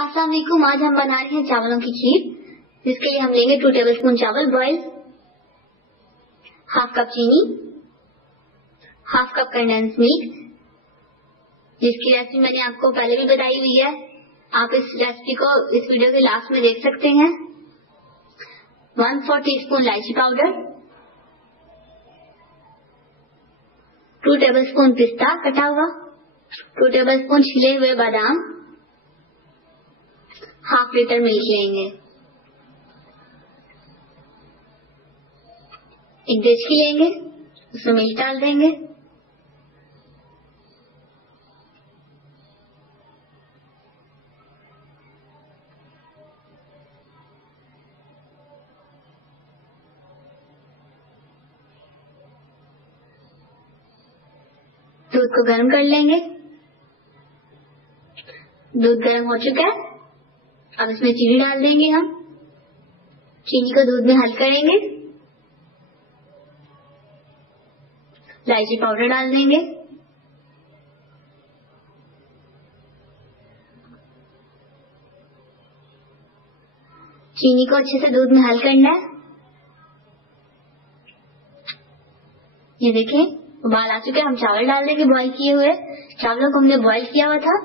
अस्सलाम वालेकुम। आज हम बना रहे हैं चावलों की खीर, जिसके लिए हम लेंगे 2 टेबलस्पून चावल बॉयल, हाफ कप चीनी, हाफ कप कंडेंस मिल्क, जिसकी रेसिपी मैंने आपको पहले भी बताई हुई है। आप इस रेसिपी को इस वीडियो के लास्ट में देख सकते हैं। 1/4 टीस्पून इलायची पाउडर, 2 टेबलस्पून पिस्ता कटा हुआ, 2 टेबलस्पून छिले हुए बादाम, हाफ लीटर मिल्क लेंगे, एक डेचकी लेंगे, उसमें मिल्क डाल देंगे, दूध को गर्म कर लेंगे। दूध गर्म हो चुका है, अब इसमें चीनी डाल देंगे। हम चीनी को दूध में हल करेंगे, इलायची पाउडर डाल देंगे, चीनी को अच्छे से दूध में हल करना है। ये देखें उबाल आ चुके हैं। हम चावल डाल देंगे, बॉईल किए हुए चावलों को हमने बॉईल किया हुआ था।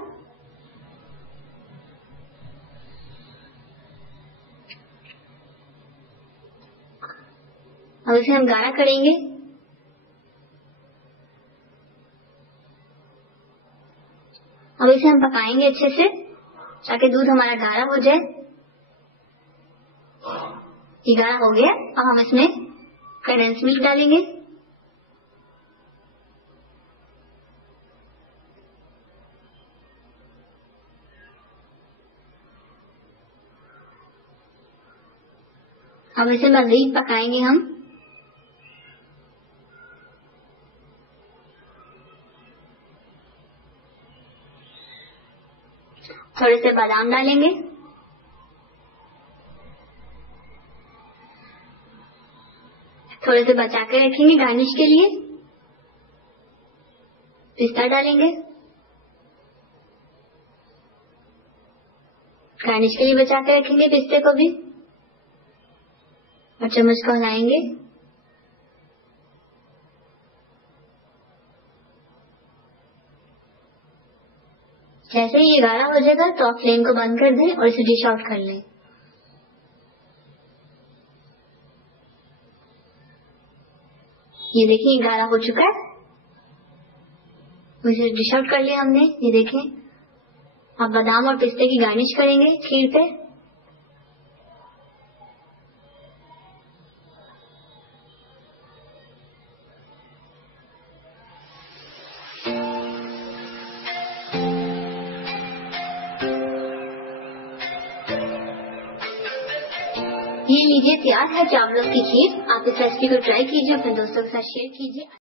अब इसे हम गाढ़ा करेंगे। अब इसे हम पकाएंगे अच्छे से ताकि दूध हमारा गाढ़ा हो जाए। ये गाढ़ा हो गया। अब हम इसमें कंडेंस मिल्क डालेंगे, अब इसे मजीद पकाएंगे हम। थोड़े से बादाम डालेंगे, थोड़े से बचा के रखेंगे गार्निश के लिए। पिस्ता डालेंगे, गार्निश के लिए बचा के रखेंगे पिस्ते को भी, और चम्मच को हिलाएंगे। जैसे ही ये गाढ़ा हो जाएगा तो आप फ्लेम को बंद कर दें और इसे डिश आउट कर लें। ये देखिए गाढ़ा हो चुका है, इसे डिश आउट कर लिया हमने। ये देखें अब बादाम और पिस्ते की गार्निश करेंगे खीर पे। ये लीजिए तैयार है चावलों की खीर। आप इस रेसिपी को ट्राई कीजिए, अपने दोस्तों के साथ शेयर कीजिए।